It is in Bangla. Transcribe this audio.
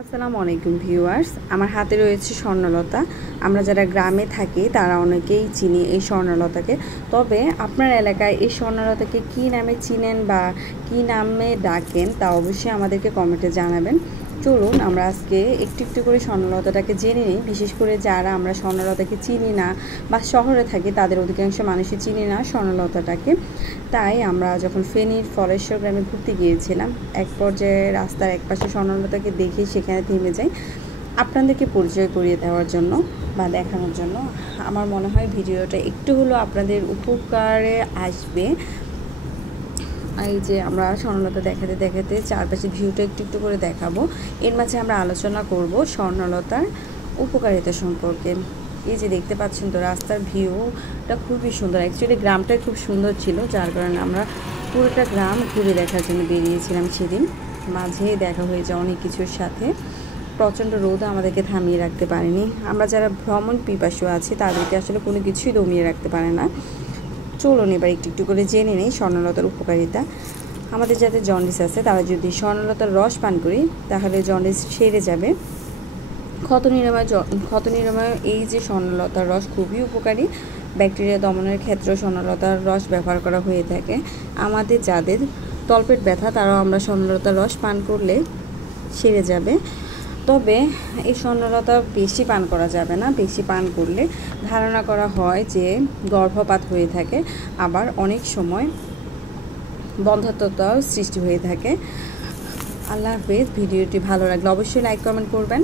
আসসালামু আলাইকুম ভিউয়ার্স, আমার হাতে রয়েছে স্বর্ণলতা। আমরা যারা গ্রামে থাকি তারা অনেকেই চিনি এই স্বর্ণলতাকে। তবে আপনার এলাকায় এই স্বর্ণলতাকে কী নামে চিনেন বা কী নামে ডাকেন তা অবশ্যই আমাদেরকে কমেন্টে জানাবেন। চলুন আমরা আজকে একটু একটু করে স্বর্ণলতাটাকে জেনে নিই। বিশেষ করে যারা আমরা স্বর্ণলতাকে চিনি না বা শহরে থাকি তাদের অধিকাংশ মানুষই চিনি না স্বর্ণলতাটাকে। তাই আমরা যখন ফেনীর ফরেশ্বর গ্রামে ঘুরতে গিয়েছিলাম, এক পর্যায়ে রাস্তার একপাশে স্বর্ণলতাকে দেখে সেখানে থেমে যাই আপনাদেরকে পরিচয় করিয়ে দেওয়ার জন্য বা দেখানোর জন্য। আমার মনে হয় ভিডিওটা একটু হলেও আপনাদের উপকারে আসবে। এই যে আমরা স্বর্ণলতা দেখাতে দেখাতে চারপাশে ভিউটা একটু একটু করে দেখাবো। এর মাঝে আমরা আলোচনা করব স্বর্ণলতার উপকারিতা সম্পর্কে। এই যে দেখতে পাচ্ছেন তো রাস্তার ভিউটা খুবই সুন্দর। অ্যাকচুয়ালি গ্রামটাই খুব সুন্দর ছিল, যার কারণে আমরা পুরোটা গ্রাম ঘুরে দেখার জন্য বেরিয়েছিলাম সেদিন। মাঝে দেখা হয়েছে অনেক কিছুর সাথে। প্রচণ্ড রোদ আমাদেরকে থামিয়ে রাখতে পারেনি। আমরা যারা ভ্রমণ পিপাসু আছি তাদেরকে আসলে কোনো কিছুই দমিয়ে রাখতে পারে না। চলুন এবার একটু একটু করে জেনে নেই স্বর্ণলতার উপকারিতা। আমাদের যাদের জন্ডিস আছে তারা যদি স্বর্ণলতার রস পান করি তাহলে জন্ডিস সেরে যাবে। ক্ষত নিরাময় এই যে স্বর্ণলতার রস খুবই উপকারী। ব্যাকটেরিয়া দমনের ক্ষেত্রে স্বর্ণলতার রস ব্যবহার করা হয়ে থাকে। আমাদের যাদের তলপেট ব্যথা তারাও আমরা স্বর্ণলতার রস পান করলে সেরে যাবে। তবে এই স্বর্ণলতা বেশি পান করা যাবে না। বেশি পান করলে ধারণা করা হয় যে গর্ভপাত হয়ে থাকে, আবার অনেক সময় বন্ধ্যাত্বতাও সৃষ্টি হয়ে থাকে। আল্লাহ হাফেজ। ভিডিওটি ভালো লাগলে অবশ্যই লাইক কমেন্ট করবেন।